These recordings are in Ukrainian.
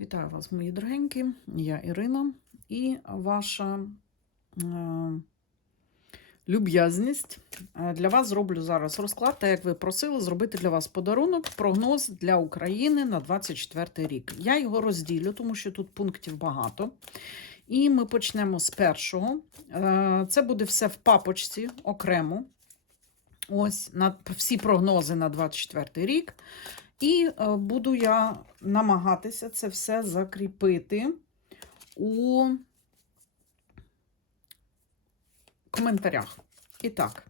Вітаю вас, мої дорогенькі. Я Ірина і ваша е, люб'язність. Е, Для вас зроблю зараз розклад, так як ви просили, зробити для вас подарунок, прогноз для України на 24 рік. Я його розділю, тому що тут пунктів багато. І ми почнемо з першого. Е, Це буде все в папочці окремо. Ось на всі прогнози на 24 рік. І е, буду я намагатися це все закріпити у коментарях. І так,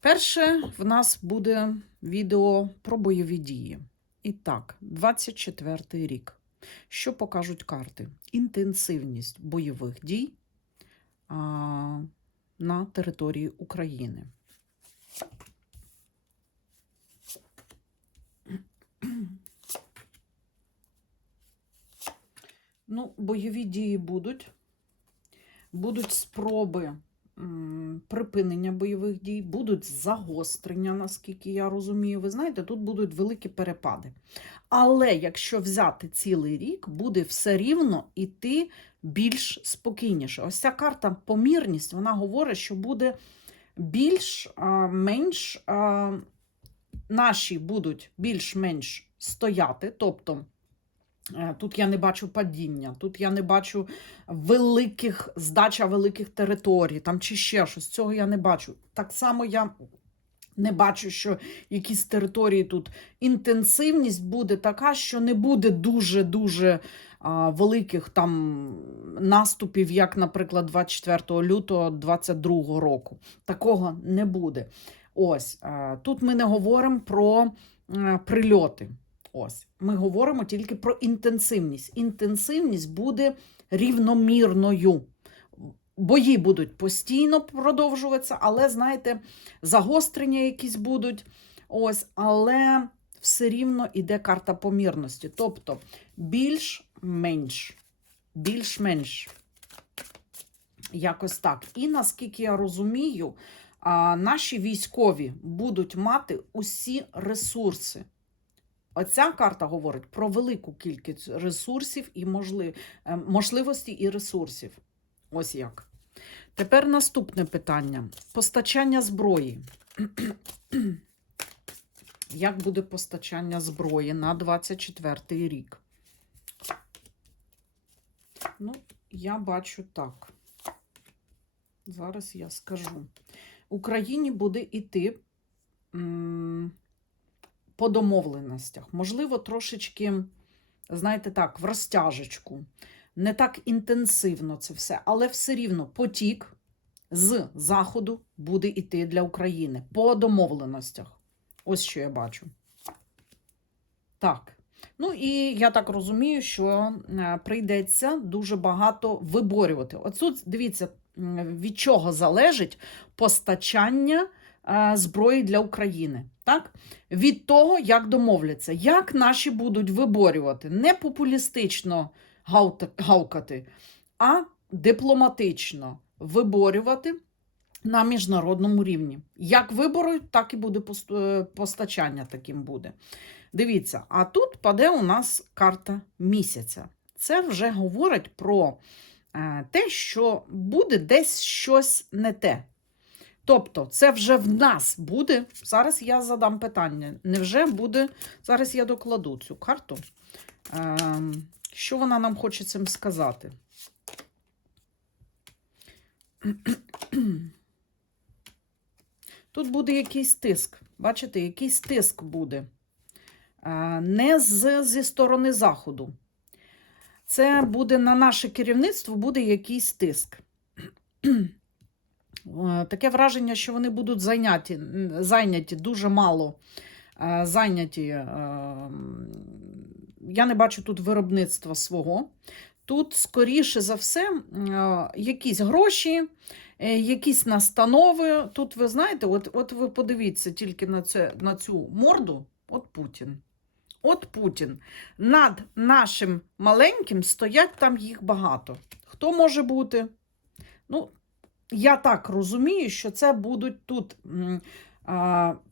перше в нас буде відео про бойові дії. І так, 24 й рік. Що покажуть карти? Інтенсивність бойових дій а, на території України. Ну, бойові дії будуть. Будуть спроби припинення бойових дій, будуть загострення, наскільки я розумію. Ви знаєте, тут будуть великі перепади. Але якщо взяти цілий рік, буде все рівно іти більш спокійніше. Ось ця карта помірність, вона говорить, що буде більш а, менш а, наші будуть більш-менш стояти, тобто. Е, Тут я не бачу падіння, тут я не бачу великих здача великих територій там чи ще щось. Цього я не бачу. Так само я не бачу, що якісь території тут інтенсивність буде така, що не буде дуже-дуже великих там наступів, як, наприклад, 24 лютого 22 року. Такого не буде. Ось тут ми не говоримо про е, прильоти. Ось, ми говоримо тільки про інтенсивність. Інтенсивність буде рівномірною. Бої будуть постійно продовжуватися, але, знаєте, загострення якісь будуть. Ось, але все рівно йде карта помірності. Тобто більш-менш, більш-менш. Якось так. І наскільки я розумію, наші військові будуть мати усі ресурси. Оця карта говорить про велику кількість ресурсів і можлив... е, можливостей і ресурсів. Ось як. Тепер наступне питання: постачання зброї. Як буде постачання зброї на 24 рік? Ну, я бачу так. Зараз я скажу. Україні буде йти по домовленостях. Можливо, трошечки, знаєте так, в розтяжечку. Не так інтенсивно це все, але все рівно потік з заходу буде йти для України по домовленостях. Ось що я бачу. Так. Ну і я так розумію, що е, прийдеться дуже багато виборювати. От тут, дивіться, від чого залежить постачання е, зброї для України. Так? Від того, як домовляться, як наші будуть виборювати, не популістично гавкати, а дипломатично виборювати на міжнародному рівні. Як виборуть, так і буде е, постачання таким буде. Дивіться, а тут паде у нас карта місяця. Це вже говорить про те, що буде десь щось не те. Тобто, це вже в нас буде. Зараз я задам питання. Невже буде. Зараз я докладу цю карту. Ем, що вона нам хоче цим сказати? Тут буде якийсь тиск. Бачите, якийсь тиск буде. Е, Не з, зі сторони Заходу. Це буде на наше керівництво буде якийсь тиск. Е, Таке враження, що вони будуть зайняті, зайняті дуже мало е, зайняті. е, Я не бачу тут виробництва свого. Тут, скоріше за все, якісь гроші, якісь настанови. Тут, ви знаєте, от, от ви подивіться тільки на, це, на цю морду, от Путін. От Путін. Над нашим маленьким стоять там їх багато. Хто може бути? Ну, я так розумію, що це будуть тут.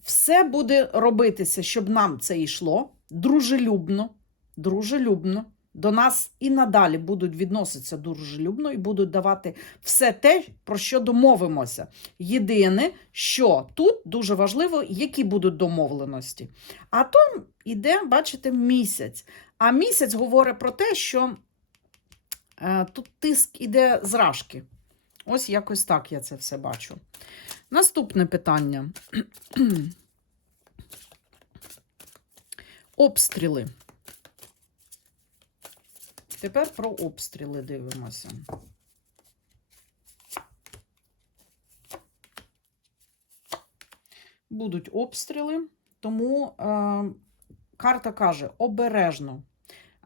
Все буде робитися, щоб нам це йшло дружелюбно, дружелюбно. До нас і надалі будуть відноситися дружелюбно і будуть давати все те, про що домовимося. Єдине, що тут дуже важливо, які будуть домовленості. А то іде, бачите, місяць. А місяць говорить про те, що е, тут тиск іде зражки. Ось якось так я це все бачу. Наступне питання. Обстріли. Тепер про обстріли дивимося. Будуть обстріли, тому е, карта каже обережно.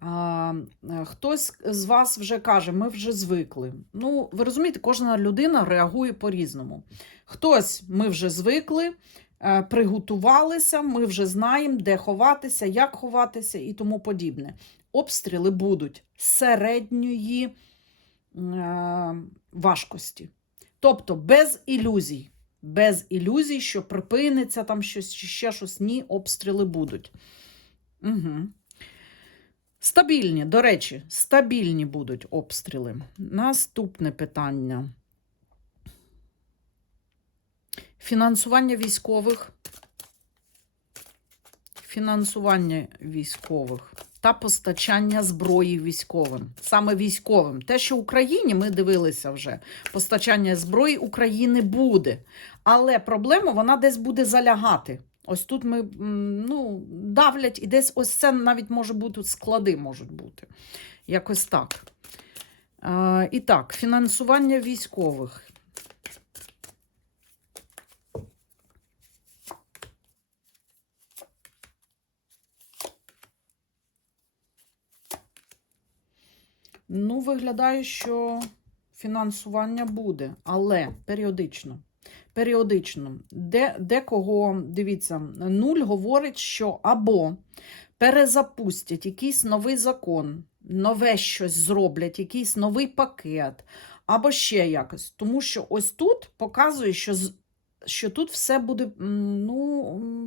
Е, хтось з вас вже каже, ми вже звикли. Ну, ви розумієте, кожна людина реагує по-різному. Хтось ми вже звикли, е, приготувалися, ми вже знаємо, де ховатися, як ховатися і тому подібне. Обстріли будуть середньої е, важкості. Тобто без ілюзій. Без ілюзій, що припиниться там щось чи ще щось. Ні, обстріли будуть. Угу. Стабільні, до речі, стабільні будуть обстріли. Наступне питання. Фінансування військових. Фінансування військових та постачання зброї військовим. Саме військовим. Те, що Україні ми дивилися вже, постачання зброї України буде. Але проблема вона десь буде залягати. Ось тут ми ну, давлять, і десь ось це навіть може бути склади можуть бути. Якось так. А, і так, фінансування військових. Ну, виглядає, що фінансування буде, але періодично. Періодично. Де, декого, дивіться, нуль говорить, що або перезапустять якийсь новий закон, нове щось зроблять, якийсь новий пакет, або ще якось. Тому що ось тут показує, що що тут все буде, ну,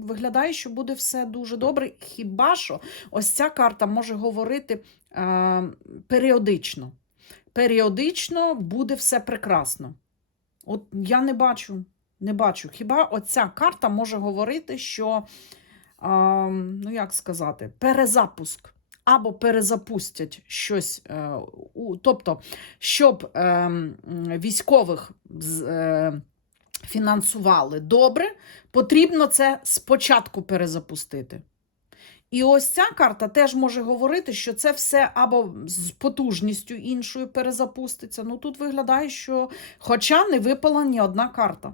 виглядає, що буде все дуже добре. Хіба що ось ця карта може говорити е, періодично. Періодично буде все прекрасно. От я не бачу, не бачу. Хіба оця карта може говорити, що, е, ну як сказати, перезапуск. Або перезапустять щось, е, тобто, щоб е, військових е, фінансували добре, потрібно це спочатку перезапустити. І ось ця карта теж може говорити, що це все або з потужністю іншою перезапуститься. Ну тут виглядає, що хоча не випала ні одна карта.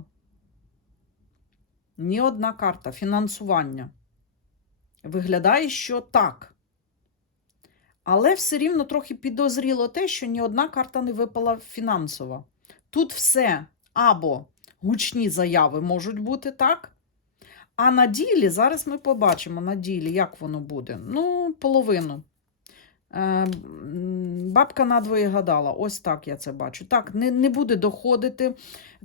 Ні одна карта фінансування. Виглядає, що так. Але все рівно трохи підозріло те, що ні одна карта не випала фінансова. Тут все або гучні заяви можуть бути так. А на ділі, зараз ми побачимо на ділі, як воно буде. Ну, половину. Е, Бабка надвоє гадала, ось так я це бачу. Так, не, не буде доходити.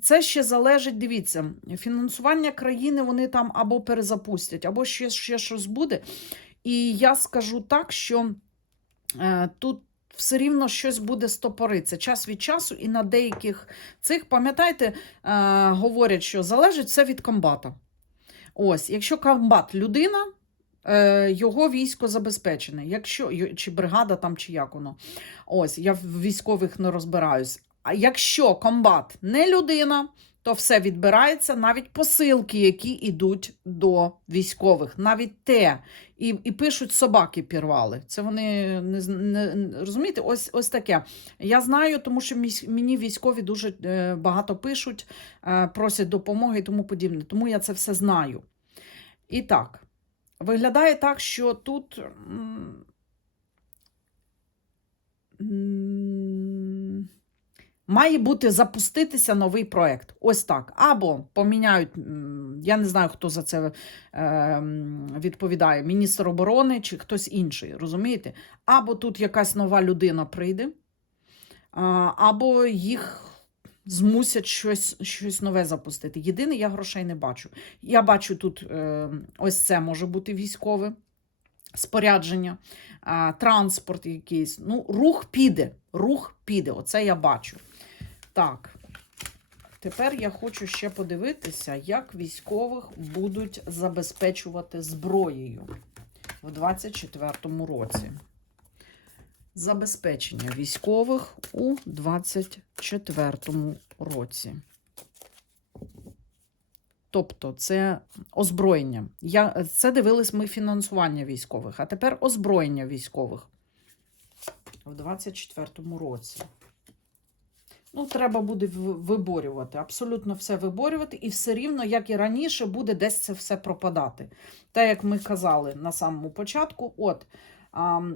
Це ще залежить, дивіться, фінансування країни вони там або перезапустять, або ще, ще щось буде. І я скажу так, що е, тут все рівно щось буде стопоритися час від часу, і на деяких цих, пам'ятаєте, е, говорять, що залежить все від комбата. Ось, якщо комбат людина, е, його військо забезпечене. Якщо, чи бригада там, чи як воно. Ось, я в військових не розбираюсь. А якщо комбат не людина, то все відбирається, навіть посилки, які йдуть до військових, навіть те. І, і пишуть, собаки пірвали. Це вони не, не розумієте, ось, ось таке. Я знаю, тому що мені військові дуже е, багато пишуть, е, просять допомоги і тому подібне. Тому я це все знаю. І так, виглядає так, що тут. Має бути запуститися новий проект. Ось так. Або поміняють, я не знаю, хто за це е, відповідає, міністр оборони чи хтось інший, розумієте? Або тут якась нова людина прийде, або їх змусять щось, щось нове запустити. Єдине, я грошей не бачу. Я бачу тут е, ось це може бути військове. Спорядження, транспорт якийсь. Ну, рух піде. Рух піде. Оце я бачу. Так. Тепер я хочу ще подивитися, як військових будуть забезпечувати зброєю в 2024 році. Забезпечення військових у 2024 році. Тобто це озброєння. Я, це дивились ми фінансування військових, а тепер озброєння військових в 2024 році. Ну, треба буде виборювати, абсолютно все виборювати, і все рівно, як і раніше, буде десь це все пропадати. Те, як ми казали на самому початку, от а,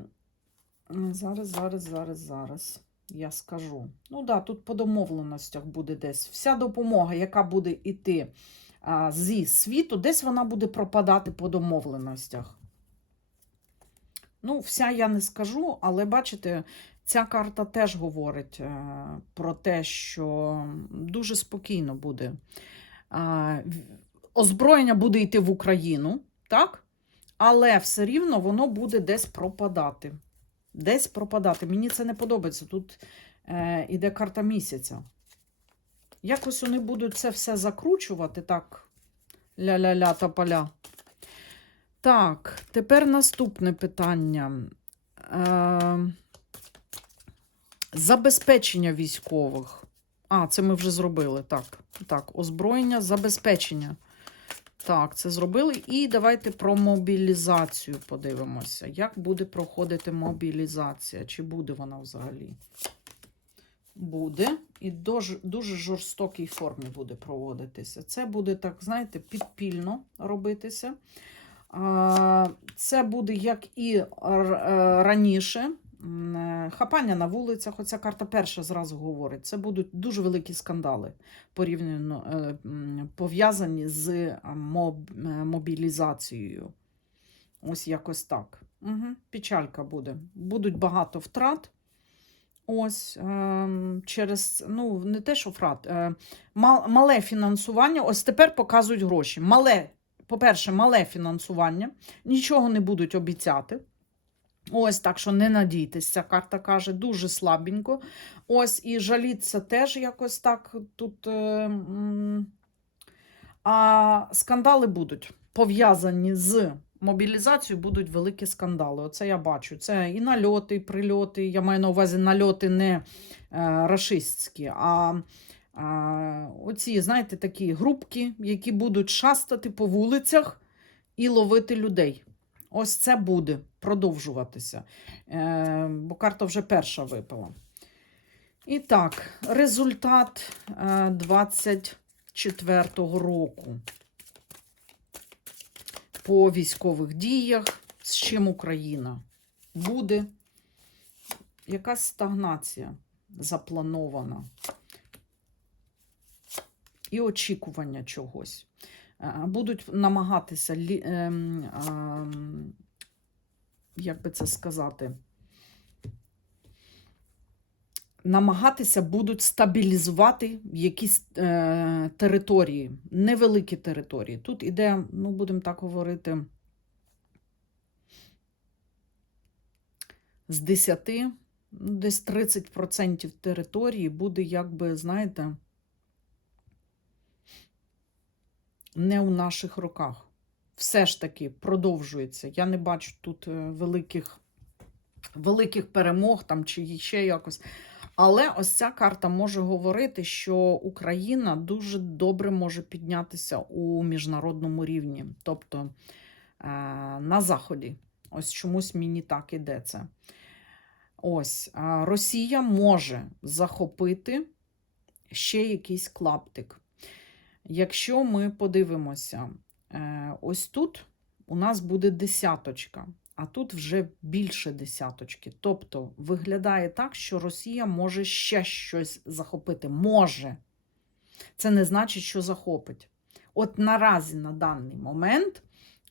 зараз, зараз, зараз, зараз. Я скажу. Ну да, тут по домовленостях буде десь. Вся допомога, яка буде йти зі світу, десь вона буде пропадати по домовленостях. Ну, вся я не скажу, але бачите, ця карта теж говорить е, про те, що дуже спокійно буде. Озброєння буде йти в Україну, так? Але все рівно воно буде десь пропадати. Десь пропадати. Мені це не подобається. Тут е, іде карта місяця. Якось вони будуть це все закручувати, так, ля-ля-ля та поля. Так, тепер наступне питання. Е, забезпечення військових. А, це ми вже зробили. Так, так, озброєння, забезпечення. Так, це зробили. І давайте про мобілізацію подивимося. Як буде проходити мобілізація? Чи буде вона взагалі? Буде. І дуже, жорстокій формі буде проводитися. Це буде, так, знаєте, підпільно робитися. Це буде як і е, раніше. Е, Хапання на вулицях, оця карта перша зразу говорить. Це будуть дуже великі скандали порівняно е, пов'язані з моб, мобілізацією. Ось якось так. Угу. Печалька буде. Будуть багато втрат. Ось ем, через, ну, не те, що втрат, е, мал, мале фінансування. Ось тепер показують гроші. Мале, по-перше, мале фінансування, нічого не будуть обіцяти. Ось так що не надійтесь, карта каже, дуже слабенько. Ось і жаліться теж якось так тут. Е, а скандали будуть пов'язані з мобілізацією, будуть великі скандали. Оце я бачу. Це і нальоти, і прильоти. Я маю на увазі нальоти не е, рашистські, а. Оці, знаєте, такі групки, які будуть шастати по вулицях і ловити людей. Ось це буде продовжуватися. Е, бо карта вже перша випала. І так, результат е, 24-го року по військових діях, з чим Україна буде. Якась стагнація запланована. І очікування чогось. Е, Будуть намагатися, ем, як би це сказати, намагатися будуть стабілізувати якісь е, території, невеликі території. Тут іде, ну, будемо так говорити, з 10, ну, десь 30% території буде, якби, знаєте, не у наших руках. Все ж таки продовжується. Я не бачу тут е, великих, великих перемог там чи ще якось. Але ось ця карта може говорити, що Україна дуже добре може піднятися у міжнародному рівні, тобто е, на Заході. Ось чомусь мені так іде це. Ось а Росія може захопити ще якийсь клаптик. Якщо ми подивимося, е, ось тут у нас буде десяточка, а тут вже більше десяточки. Тобто виглядає так, що Росія може ще щось захопити. Може. Це не значить, що захопить. От наразі на даний момент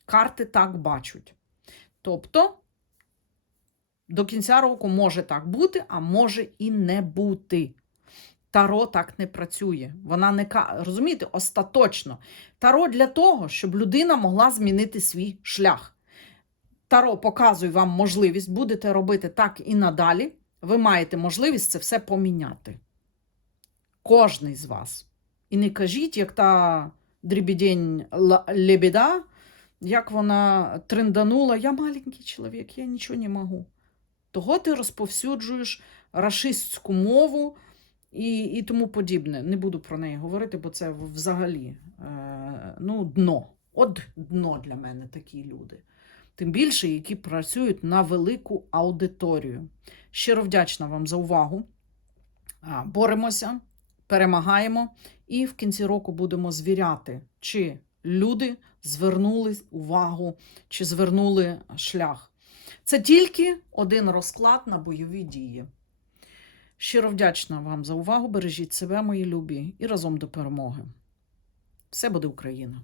карти так бачать. Тобто, до кінця року може так бути, а може і не бути. Таро так не працює. Вона не розумієте, остаточно. Таро для того, щоб людина могла змінити свій шлях. Таро показує вам можливість, будете робити так і надалі. Ви маєте можливість це все поміняти. Кожний з вас. І не кажіть, як та дрібідень лебіда, як вона тринданула, я маленький чоловік, я нічого не можу. Того ти розповсюджуєш рашистську мову і, і тому подібне. Не буду про неї говорити, бо це взагалі е, ну, дно. От дно для мене такі люди. Тим більше, які працюють на велику аудиторію. Щиро вдячна вам за увагу. Боремося, перемагаємо і в кінці року будемо звіряти, чи люди звернули увагу, чи звернули шлях. Це тільки один розклад на бойові дії. Щиро вдячна вам за увагу. Бережіть себе, мої любі, і разом до перемоги. Все буде Україна!